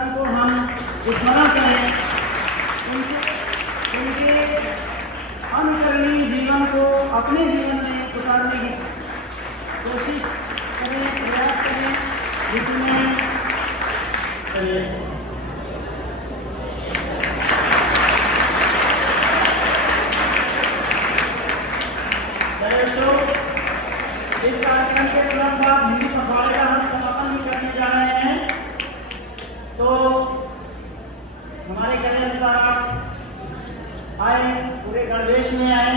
धर्म को हम स्मरण करें, उनके अनुकरणीय जीवन को अपने जीवन में उतारने की कोशिश करें, प्रयास करें, जिसमें इस कार्यक्रम के तुरंत बाद हिंदी पखवाड़े का हम समापन भी करने जा रहे हैं। तो हमारे कहने अनुसार आप आए, पूरे गणवेश में आए।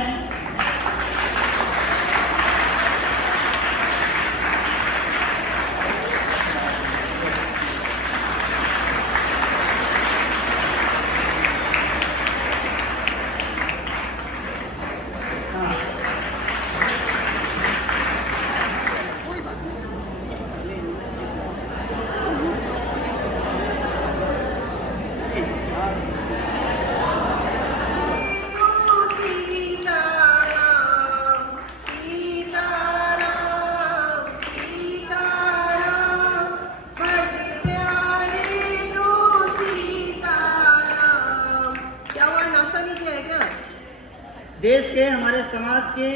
देश के, हमारे समाज के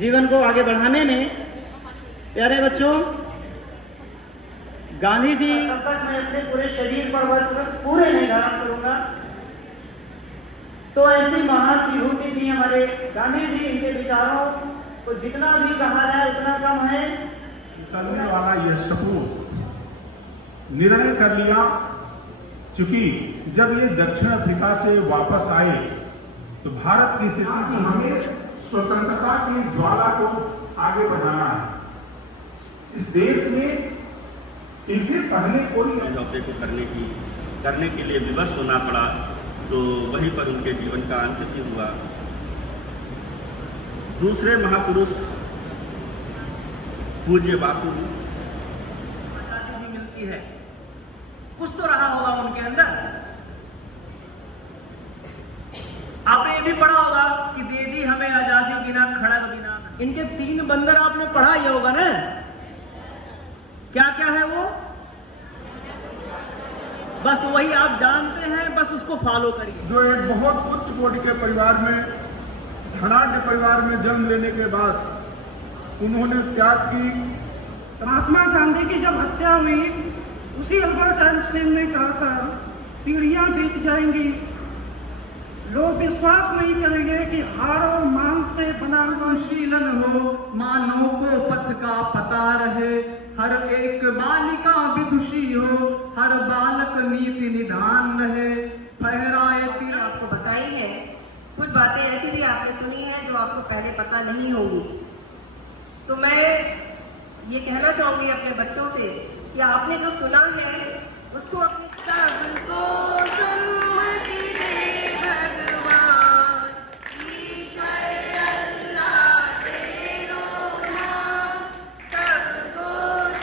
जीवन को आगे बढ़ाने में प्यारे बच्चों, गांधी जी तब तक मैं अपने पूरे शरीर पर वस्त्र पूरे नहीं धारण करूंगा। तो ऐसी महान विभूति थी हमारे गांधी जी, इनके विचारों को जितना भी कहा जाए उतना कम है। निकलने वाला यह सपूत निर्णय कर लिया, चूंकि जब ये दक्षिण अफ्रीका से वापस आए तो भारत की स्थिति की हमें स्वतंत्रता की ज्वाला को आगे बढ़ाना है। इस देश में इससे पहले कोई समझौते को करने के लिए विवश होना पड़ा, तो वहीं पर उनके जीवन का अंत भी हुआ। दूसरे महापुरुष पूज्य बापू, आजादी भी मिलती है, कुछ तो रहा होगा उनके अंदर। आपने ये भी पढ़ा होगा कि दे दी हमें आजादी बिना खड़ग बिना। इनके 3 बंदर आपने पढ़ा ही होगा ना, क्या क्या है वो? बस वही आप जानते हैं, बस उसको फॉलो करिए। जो एक बहुत उच्च कोटि के परिवार में, धनाढ्य परिवार में जन्म लेने के बाद उन्होंने त्याग की। महात्मा गांधी की जब हत्या हुई, उसी अल्बर्ट आइंस्टाइन ने कहा था, पीढ़ियां बीत जाएंगी, लोग विश्वास नहीं करेंगे कि हाड़ और मांस से बना अनुशीलन हो, मानव को पथ का पता रहे, हर एक बालिका विदुषी हो, हर बालक नीति निधान रहे, फहराए तीर। आपको बताई है, कुछ बातें ऐसी भी आपने सुनी है जो आपको पहले पता नहीं होंगी। तो मैं ये कहना चाहूंगी अपने बच्चों से कि आपने जो सुना है उसको अपने सबको सम्मति दे भगवान, ईश्वर अल्लाह तेरो नाम, सबको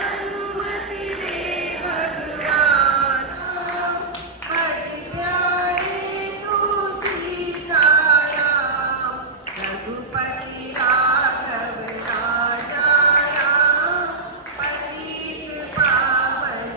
सम्मति दे भगवान, हरि प्यारे तू सीताराम, रघुपति राघव राजा राम, पतित पावन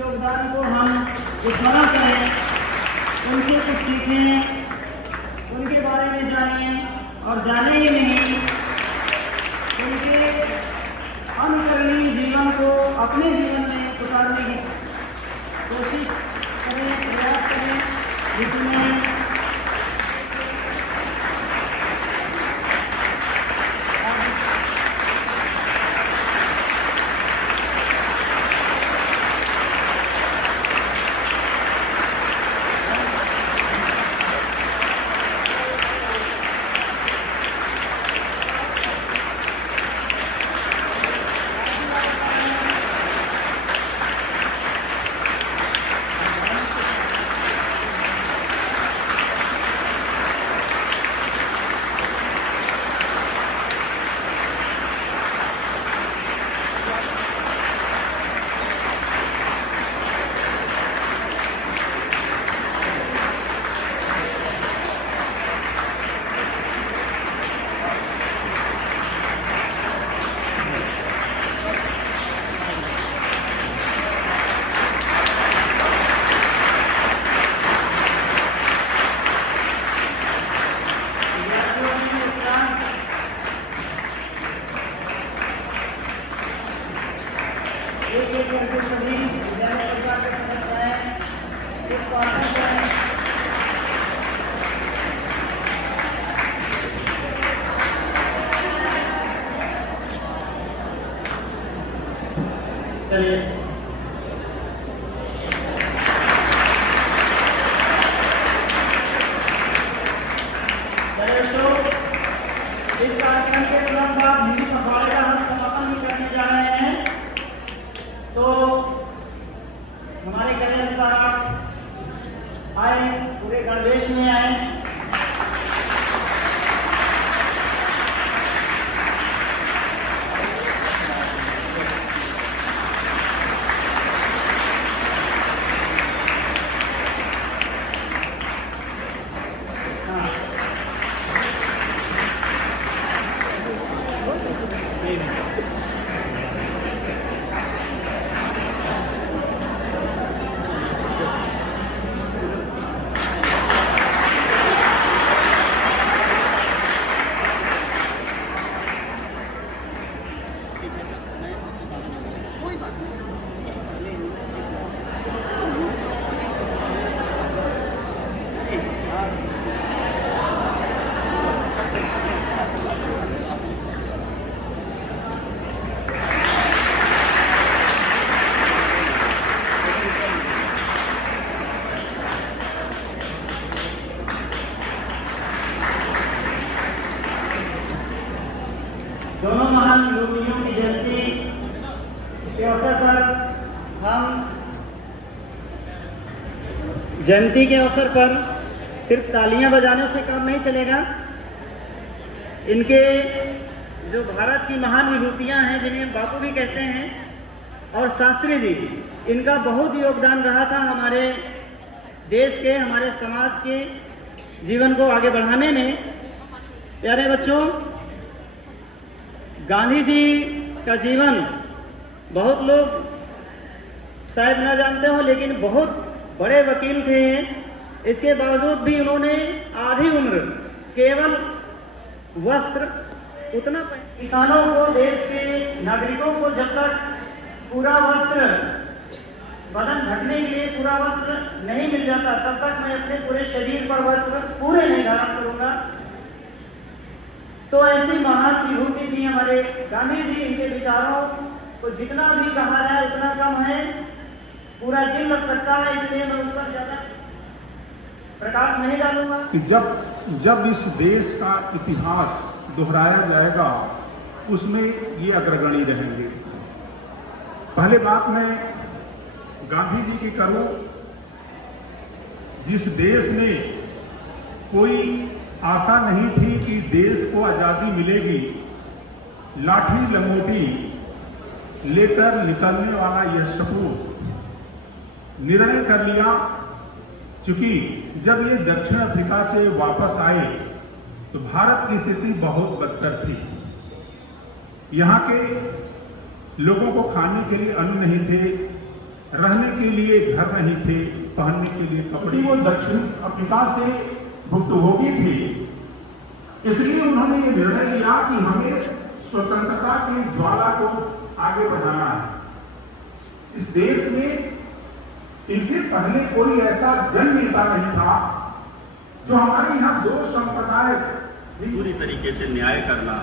योगदान को हम स्मरण करें, उनसे कुछ सीखें, उनके बारे में जानें और जाने ही नहीं, उनके अनुकरणीय जीवन को अपने जीवन में उतारने की कोशिश करें, प्रयास करें, जिसमें एक करके सभी विद्यालय परिवार के सदस्य हैं, इस पाठ्यक्रम में चलिए इस कार्यक्रम के तुरंत बाद हिंदी पखवाड़े का हम समापन भी करने जा रहे हैं। तो हमारे कहने अनुसार आप आए, पूरे गणवेश में आए। दोनों महान विभूतियों की जयंती के अवसर पर जयंती के अवसर पर सिर्फ तालियां बजाने से काम नहीं चलेगा। इनके जो भारत की महान विभूतियां हैं, जिन्हें बापू भी कहते हैं, और शास्त्री जी, इनका बहुत योगदान रहा था हमारे देश के, हमारे समाज के जीवन को आगे बढ़ाने में। प्यारे बच्चों, गांधी जी का जीवन बहुत लोग शायद न जानते हो, लेकिन बहुत बड़े वकील थे। इसके बावजूद भी उन्होंने आधी उम्र केवल वस्त्र उतना किसानों को, देश के नागरिकों को जब तक पूरा वस्त्र, बदन ढकने के लिए पूरा वस्त्र नहीं मिल जाता, तब तक मैं अपने पूरे शरीर पर वस्त्र पूरे नहीं धारण करूंगा। तो ऐसी महान विभूति थी हमारे गांधी जी। इनके विचारों को जितना भी कहा जाए उतना कम है, पूरा दिन लग सकता है, इसलिए मैं उस पर ज्यादा प्रकाश नहीं डालूंगा। कि जब इस देश का इतिहास दोहराया जाएगा, उसमें ये अग्रगणी रहेंगे। पहले बात मैं गांधी जी की करूं, जिस देश में कोई आशा नहीं थी कि देश को आज़ादी मिलेगी, लाठी लंगोटी लेकर निकलने वाला यह सपूत निर्णय कर लिया। चूंकि जब ये दक्षिण अफ्रीका से वापस आए तो भारत की स्थिति बहुत बदतर थी। यहाँ के लोगों को खाने के लिए अन्न नहीं थे, रहने के लिए घर नहीं थे, पहनने के लिए कपड़े। वो दक्षिण अफ्रीका से भुक्तभोगी थे, इसलिए उन्होंने ये निर्णय लिया कि हमें स्वतंत्रता की ज्वाला को आगे बढ़ाना है। इस देश में इससे पहले कोई ऐसा जन नेता नहीं था जो हमारे यहाँ दो संप्रदाय पूरी तरीके से न्याय करना,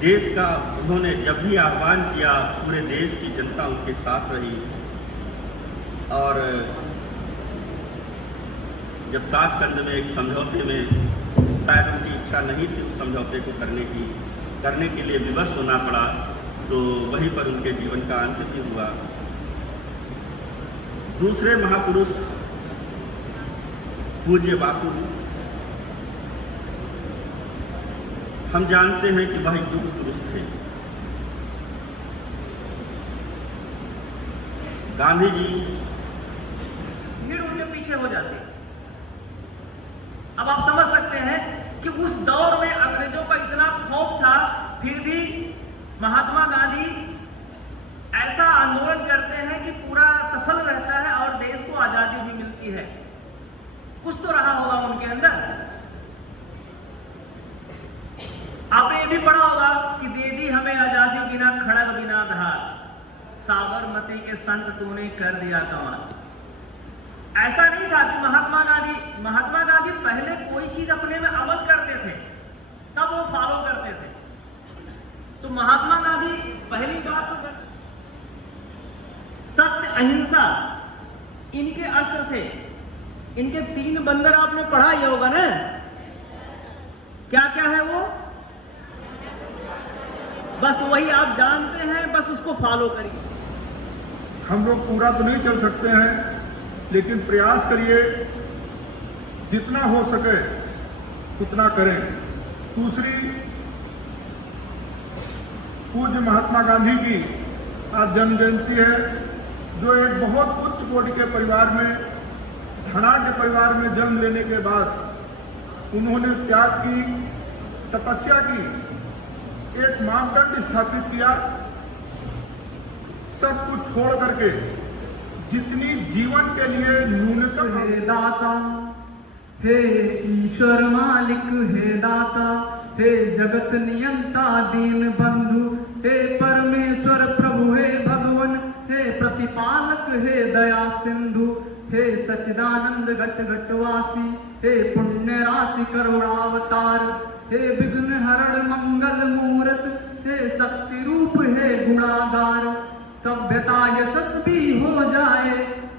देश का उन्होंने जब भी आह्वान किया पूरे देश की जनता उनके साथ रही। और जब ताशकंद में एक समझौते में शायद उनकी इच्छा नहीं थी उस समझौते को करने के लिए विवश होना पड़ा, तो वहीं पर उनके जीवन का अंत भी हुआ। दूसरे महापुरुष पूज्य बापू, हम जानते हैं कि वह युग पुरुष थे। गांधी जी भीड़ उनके पीछे हो जाती है। अब आप समझ सकते हैं कि उस दौर में अंग्रेजों का इतना खौफ था, फिर भी महात्मा गांधी ऐसा आंदोलन करते हैं कि पूरा सफल रहता है और देश को आजादी भी मिलती है। कुछ तो रहा होगा उनके अंदर। आपने ये भी पढ़ा होगा कि दे दी हमें आजादी बिना खड़ग बिना धार, साबरमती के संत तूने कर दिया कमाल। ऐसा नहीं था कि महात्मा गांधी पहले कोई चीज अपने में अमल करते थे तब वो फॉलो करते थे। तो महात्मा गांधी पहली बात तो सत्य अहिंसा इनके अस्त्र थे। इनके 3 बंदर आपने पढ़ा ही होगा ना, क्या क्या है वो? बस वही आप जानते हैं, बस उसको फॉलो करिए। हम लोग पूरा तो नहीं चल सकते हैं, लेकिन प्रयास करिए, जितना हो सके उतना करें। दूसरी, पूज्य महात्मा गांधी की आज जन्म जयंती है, जो एक बहुत उच्च कोटि के परिवार में, धनाढ्य परिवार में जन्म लेने के बाद उन्होंने त्याग की, तपस्या की, एक मापदंड स्थापित किया, सब कुछ छोड़ करके जितनी जीवन के लिए न्यूनतम। हे दाता, हे ईश्वर मालिक, हे दाता, हे जगत नियंता दीन बंधु, हे परमेश्वर प्रभु, हे भगवन, हे प्रतिपालक, हे दया सिंधु, हे सच्चिदानंद घट घटवासी, हे पुण्य राशि करुणावतार, हे विघ्न हरण मंगल मूर्त, हे शक्ति रूप, हे गुणागार। सभ्यता यशस्वी हो जाए,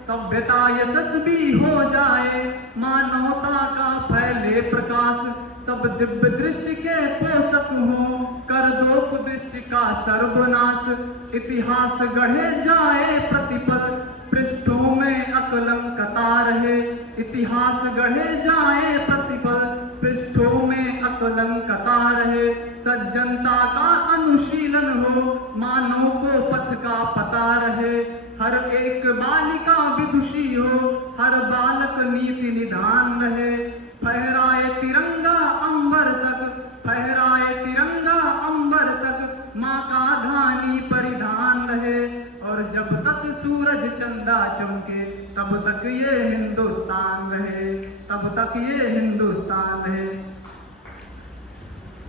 सभ्यता यशस्वी हो जाए, मानवता का फैले प्रकाश, सब दिव्य दृष्टि के पोषक हो, कर दो कुदृष्टि का सर्वनाश। इतिहास गढ़े जाए प्रतिपल, पृष्ठों में अकलंकता रहे, इतिहास गढ़े जाए प्रतिपल, पृष्ठों में अकलंकता रहे। सज्जनता का अनुशीलन हो, मानव को पथ का पता रहे, हर एक बालिका विदुषी हो, हर बालक नीति निधान रहे। फहराए तिरंगा अंबर तक, फहराए तिरंगा अंबर तक, माँ का धानी परिधान रहे। और जब तक सूरज चंदा चमके, तब तक ये हिंदुस्तान रहे, तब तक ये हिंदुस्तान रहे।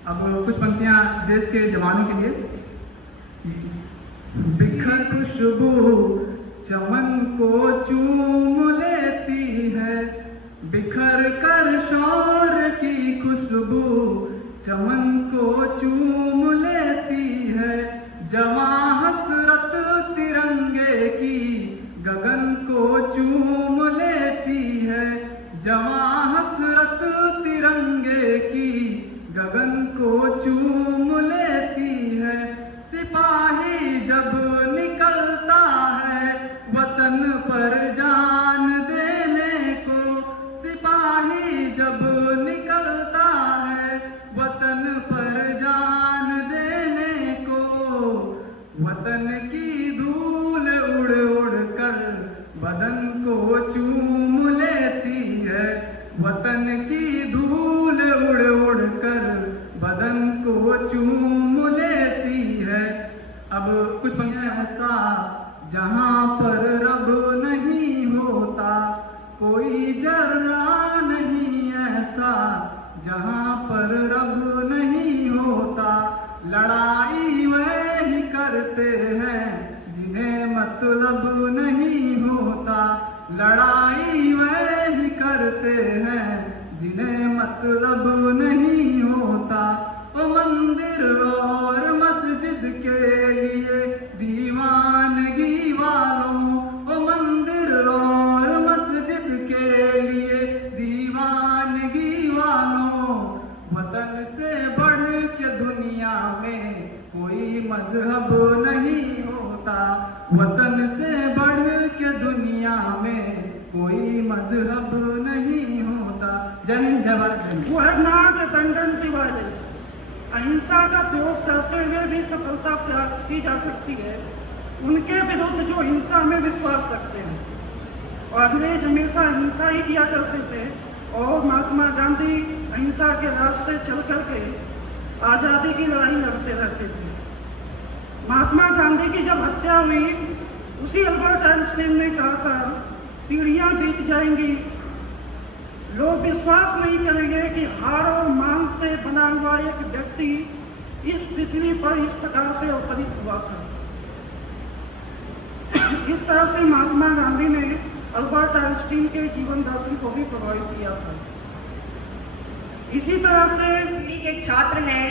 अब कुछ पंक्तियां देश के जवानों के लिए। बिखर खुशबू चमन को चूम लेती है, बिखर कर शौर की खुशबू चमन को चूम लेती है। जवां हसरत तिरंगे की गगन को चूम लेती है, जवां हसरत तिरंगे की गगन को चूम लेती है। सिपाही जब निकलता है वतन पर जान देने को, सिपाही जब निकलता है वतन पर जान देने को, वतन की धूल उड़ उड़ कर बदन को चूम लेती है, वतन की धूल उड़ उड़ कर बदन को चूम लेती है। अब कुछ पंक्तियां। ऐसा जहां होता, कोई जर्रा नहीं ऐसा जहाँ पर रब नहीं होता। लड़ाई वे ही करते हैं जिन्हें मतलब नहीं होता, लड़ाई वे ही करते हैं जिन्हें मतलब नहीं होता। ओ मंदिर और मस्जिद के लिए दीवानगी वालों, ओ मंदिर और मस्जिद के लिए दीवानगी वालों, वतन से बढ़ के दुनिया में कोई मजहब नहीं होता, वतन से बढ़ के दुनिया में कोई मजहब नहीं होता। जय हिंद जय Bharat. who have not abandoned the violence. अहिंसा का प्रयोग करते हुए भी सफलता प्राप्त की जा सकती है उनके विरुद्ध जो हिंसा में विश्वास रखते हैं। और अंग्रेज हमेशा हिंसा ही किया करते थे और महात्मा गांधी अहिंसा के रास्ते चल करके आज़ादी की लड़ाई लड़ते रहते थे। महात्मा गांधी की जब हत्या हुई, उसी अल्बर्ट आइंस्टाइन ने कहा था, पीढ़ियां बीत जाएंगी, लोग विश्वास नहीं करेंगे कि हाड़ और मांस से बना हुआ एक व्यक्ति इस पृथ्वी पर इस प्रकार से अवतरित हुआ था। इस तरह से महात्मा गांधी ने अल्बर्ट आइंस्टाइन के जीवन दर्शन को भी प्रभावित किया था। इसी तरह से पीढ़ी के छात्र हैं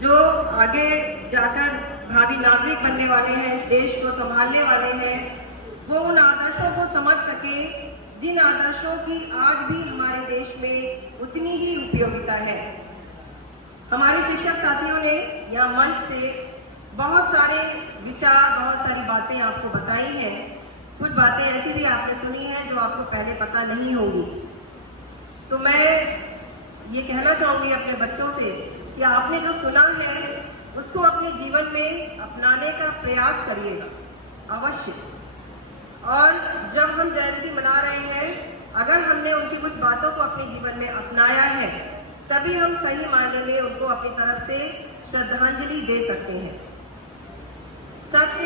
जो आगे जाकर भावी नागरिक बनने वाले हैं, देश को संभालने वाले हैं, वो उन आदर्शों को समझ सके जिन आदर्शों की आज भी हमारे देश में उतनी ही उपयोगिता है। हमारे शिक्षक साथियों ने यहाँ मंच से बहुत सारे विचार, बहुत सारी बातें आपको बताई हैं। कुछ बातें ऐसी भी आपने सुनी हैं जो आपको पहले पता नहीं होंगी। तो मैं ये कहना चाहूँगी अपने बच्चों से कि आपने जो सुना है उसको अपने जीवन में अपनाने का प्रयास करिएगा अवश्य। और जब हम जयंती मना रहे हैं, अगर हमने उनकी कुछ बातों को अपने जीवन में अपनाया है, तभी हम सही मायने में उनको अपनी तरफ से श्रद्धांजलि दे सकते हैं। सत्य